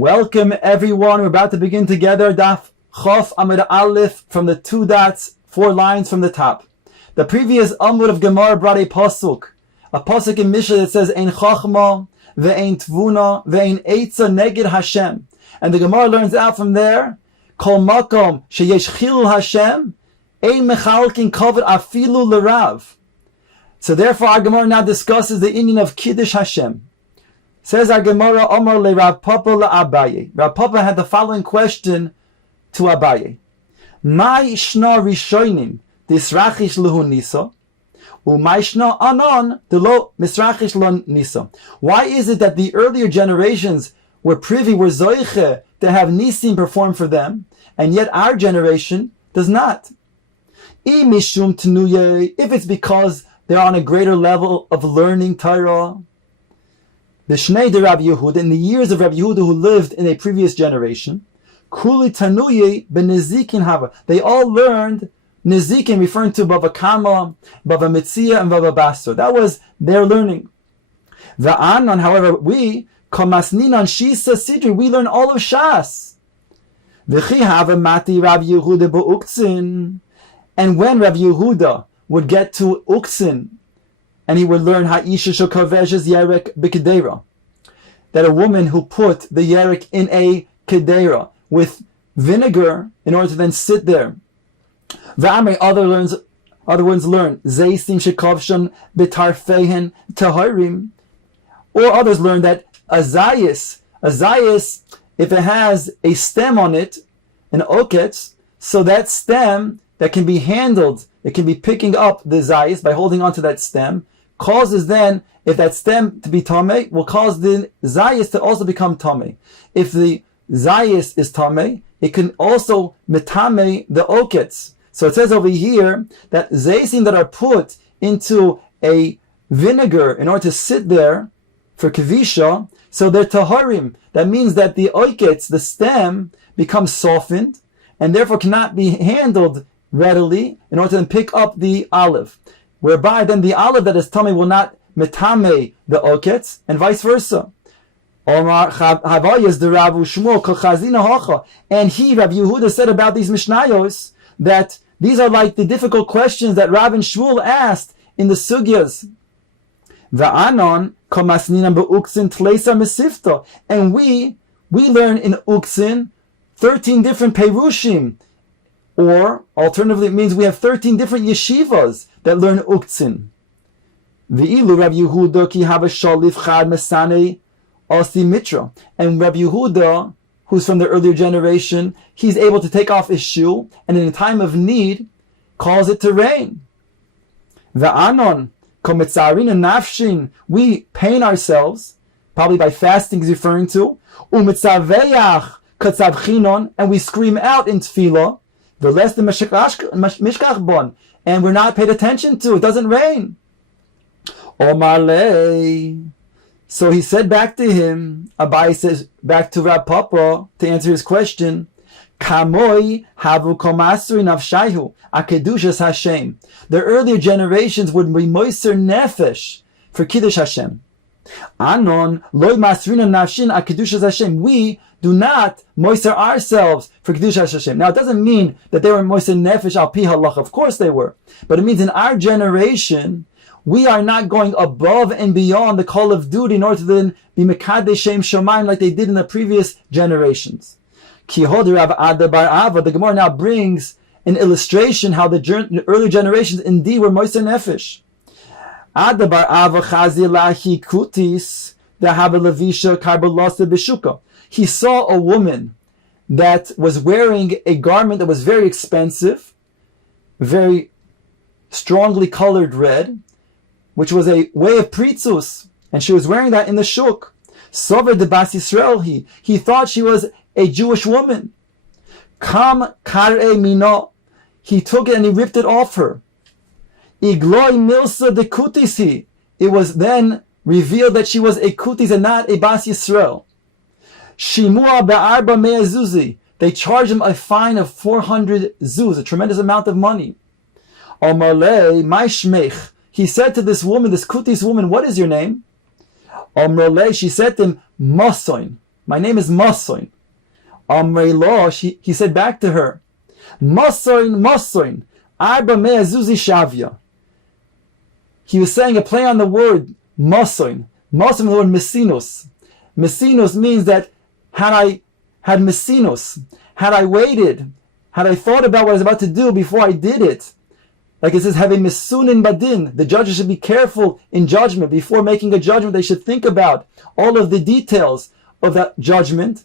Welcome everyone. We're about to begin together Daf Chof Amud Aleph from the 2 dots, 4 lines from the top. The previous Amud of Gemara brought a pasuk in Mishnah that says Ein Chachma ve'ein Tvuna ve'ein Eitza neged Hashem, and the Gemara learns out from there Kol Makom sheyesh Chilul Hashem ein mechalkin kavod afilu l'rav. So therefore our Gemara now discusses the Indian of Kiddush Hashem. Says our Gemara, Omar le Rav Papa la Abaye. Rav Papa had the following question to Abaye. Mai shna rishonim disrachish lehu nisa, umai shna anon delo misrachish lo nisa. Why is it that the earlier generations were zoiche to have nisim performed for them, and yet our generation does not? Mishum tenuye, if it's because they're on a greater level of learning Torah. The Shnei de Rabbi Yehuda, in the years of Rabbi Yehuda who lived in a previous generation, Kuli Tanuye benezikin hava. They all learned nezikin, referring to Bava Kama, Bava Metzia, and Bava Basra. That was their learning. Va'anon, however, we Kamasninan Shisa Sidri, we learn all of Shas. V'chi hava mati Rabbi Yehuda be'uktzin. And when Rabbi Yehuda would get to Uktzin, and he would learn Ha'isha Shokavesh Yerek B'Kedera, that a woman who put the Yerek in a Kedera with vinegar in order to then sit there. V'amei, other ones learn Zeisim Shekovshan B'Tarfehen Taharim, or others learn that a zayis, if it has a stem on it, an oketz, so that stem that can be handled, it can be picking up the zayis by holding onto that stem, causes then, if that stem to be tameh, will cause the zayis to also become tameh. If the zayis is tameh, it can also metame the oketz. So it says over here that zaysim that are put into a vinegar in order to sit there for kavisha, so they're taharim. That means that the oketz, the stem, becomes softened and therefore cannot be handled readily in order to then pick up the olive, whereby then the olive that is tummy will not metame the oketz, and vice versa. And he, Rabbi Yehuda, said about these Mishnayos that these are like the difficult questions that Rav and Shmuel asked in the sugyas. And we learn in Uktzin 13 different perushim. Or, alternatively, it means we have 13 different yeshivas that learn Uktzin. V'ilu Rabbi Yehuda ki hava shalif chad mesane osi mitra. And Rabbi Yehuda, who's from the earlier generation, he's able to take off his shoe, and in a time of need, calls it to rain. V'anon kometzarina nafshin, we pain ourselves, probably by fasting is referring to, umetzaveach katzavchinon, and we scream out in tefillah, the less the mishkach bon, and we're not paid attention to. It doesn't rain. Omarle. So he said back to him, Abai says back to Rav Papa to answer his question, Kamoi havu komasri nafshayhu akedushas Hashem. The earlier generations would be moiser nefesh for kiddush Hashem. Anon loy masrina nafshin akedushas Hashem. We do not moiser ourselves for Kedusha Hashem. Now it doesn't mean that they were moiser nefesh al pi halach. Of course they were. But it means in our generation, we are not going above and beyond the call of duty in order to then be mekadesh shem shomayim like they did in the previous generations. Ki hod Rav Ada bar Ava, the Gemara now brings an illustration how the early generations indeed were moiser nefesh. Ada bar Ava chazi lahi kutis dehava levisha karbolasa b'shuka. He saw a woman that was wearing a garment that was very expensive, very strongly colored red, which was a way of pritzus, and she was wearing that in the shuk. Sover de Bas Yisrael, he thought she was a Jewish woman. Kam kar'e mino, he took it and he ripped it off her. Igloi milsa de kutisi, it was then revealed that she was a kutis and not a Bas Yisrael. Shimua be'arba me'azuzi. They charged him a fine of 400 zuz, a tremendous amount of money. Omarle, my shmeich. He said to this woman, this kutis woman, what is your name? Omarle, she said to him, Masoin. My name is Masoin. Amrei lo, he said back to her, Masoin, Masoin, Arba mea zuzi shavya. He was saying a play on the word Masoin. Masoin, the word Messinos. Messinos means that had I had Messinos, had I waited, had I thought about what I was about to do before I did it, like it says, have a misunin badin. The judges should be careful in judgment. Before making a judgment, they should think about all of the details of that judgment.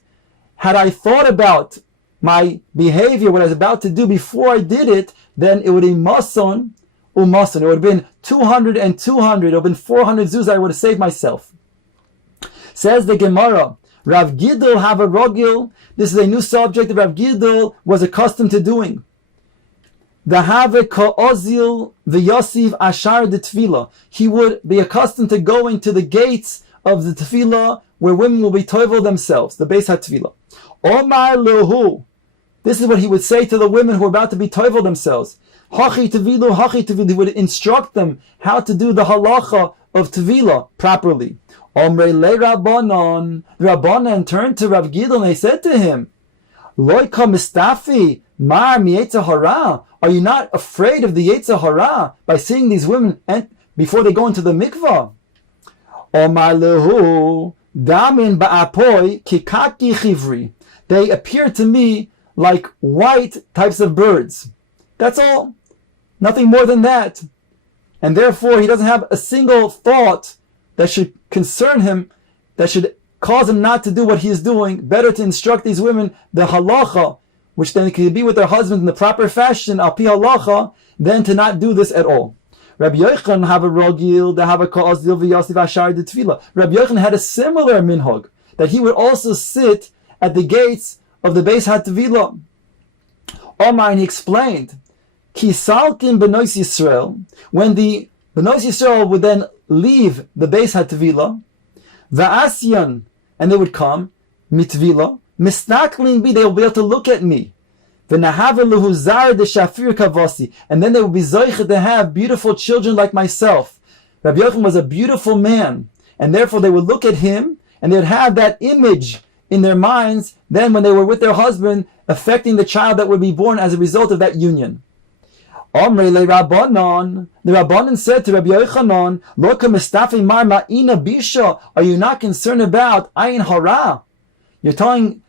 Had I thought about my behavior, what I was about to do before I did it, then it would be mason umason. It would have been 200 and 200. It would have been 400 zuz. I would have saved myself. Says the Gemara, Rav Gidl have a rogil. This is a new subject that Rav Gidl was accustomed to doing. The have ka'ozil v'yosiv ashar de tefillah. He would be accustomed to going to the gates of the tefillah where women will be toivel themselves, the Beis HaTefillah. Omar lehu. This is what he would say to the women who are about to be toivel themselves. Hachi tevilu, hachi tevilu. He would instruct them how to do the halacha of tevilah properly. Omrei le Rabbanon. The Rabbanon turned to Rav Gidl and they said to him, Loika mistafi mar mi yetzer hara. Are you not afraid of the yetzer hara by seeing these women before they go into the mikvah? Omar lehu damin ba'apoi kikaki chivri. They appear to me like white types of birds. That's all. Nothing more than that. And therefore he doesn't have a single thought that should concern him, that should cause him not to do what he is doing. Better to instruct these women the halacha, which then can be with their husband in the proper fashion, al pi halacha, than to not do this at all. Rabbi Yochanan have a rogil, they have a ka'azil v'yasiv ashar de tefillah. Rabbi Yochanan had a similar minhag, that he would also sit at the gates of the Beis HaTefillah. Omar, and he explained, Ki salkin b'nois Yisrael, when the b'nois Yisrael would then leave the Beis HaTefillah, va'asyan, and they would come, mitvilah, mistaklin bi, they will be able to look at me. V'nahaveluhu zar de shafir kavasi, and then they will be zoichet to have beautiful children like myself. Rabbi Yochanan was a beautiful man, and therefore they would look at him, and they would have that image in their minds, then when they were with their husband, affecting the child that would be born as a result of that union. Omrei le Rabbanon, the Rabbanon said to Rabbi Yochanan, Loka mistafi mar ma'ina bisha, are you not concerned about ayin hara? You're telling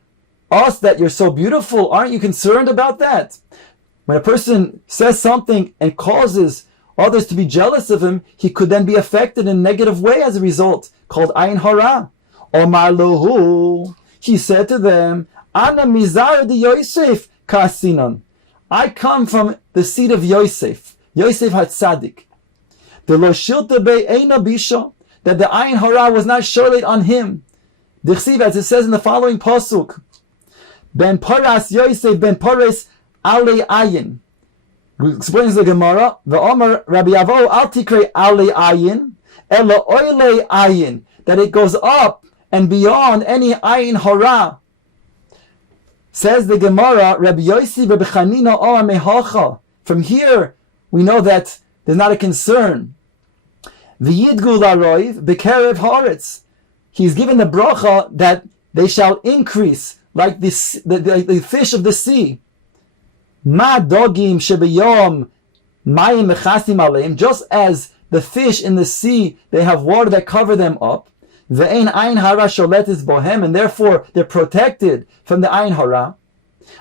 us that you're so beautiful, aren't you concerned about that? When a person says something and causes others to be jealous of him, he could then be affected in a negative way as a result, called ayin hara. Omar lohu, he said to them, Ana mizar de Yosef kasinan. I come from the seed of Yosef, Yosef HaTzadik. The lo shilta be eina bisha, that the ayin hara was not sholet on him. Dirshu, as it says in the following pasuk, Ben paras Yosef ben paras ale ayin. Explains the Gemara, the Omar Rabbi Avo al tikre ale ayin, ela oile ayin, that it goes up and beyond any ayin hara. Says the Gemara, Rabbi Yossi Rabbi Chanina Or Mehacha. From here, we know that there's not a concern. V'yidgu laroiv b'kerev haaretz. He's given the bracha that they shall increase like the fish of the sea. Ma dogim shebeyom mayim mechasim aleim. Just as the fish in the sea, they have water that cover them up. Ve'ein ayin hara sholetis bohem, and therefore they're protected from the ayin hara.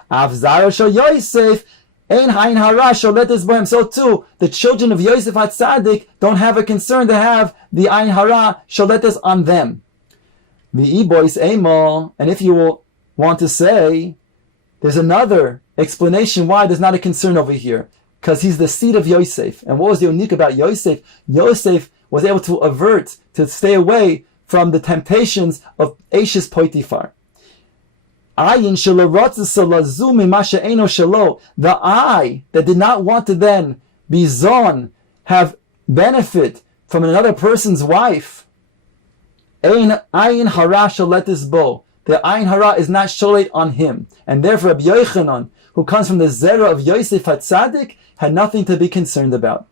Avzara shel Yosef ein ayin hara sholetis bohem. So too, the children of Yosef HaTzadik don't have a concern to have the ayin hara sholetis on them. V'ibois emo, and if you will want to say, there's another explanation why there's not a concern over here, because he's the seed of Yosef. And what was unique about Yosef? Yosef was able to avert, to stay away from the temptations of Eishes Potiphar. The eye that did not want to then be zon, have benefit from another person's wife. Ein ayin hara sholetis bo. The ayin hara is not sholet on him. And therefore Rabbi Yochanan, who comes from the zera of Yosef HaTzadik, had nothing to be concerned about.